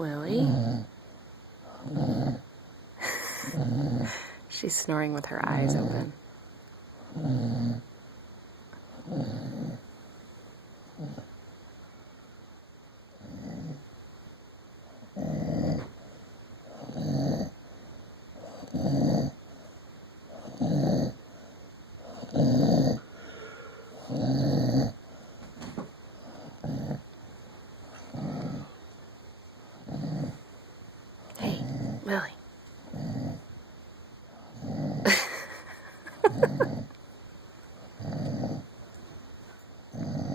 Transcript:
Lily? She's snoring with her eyes open. Hey, Lily.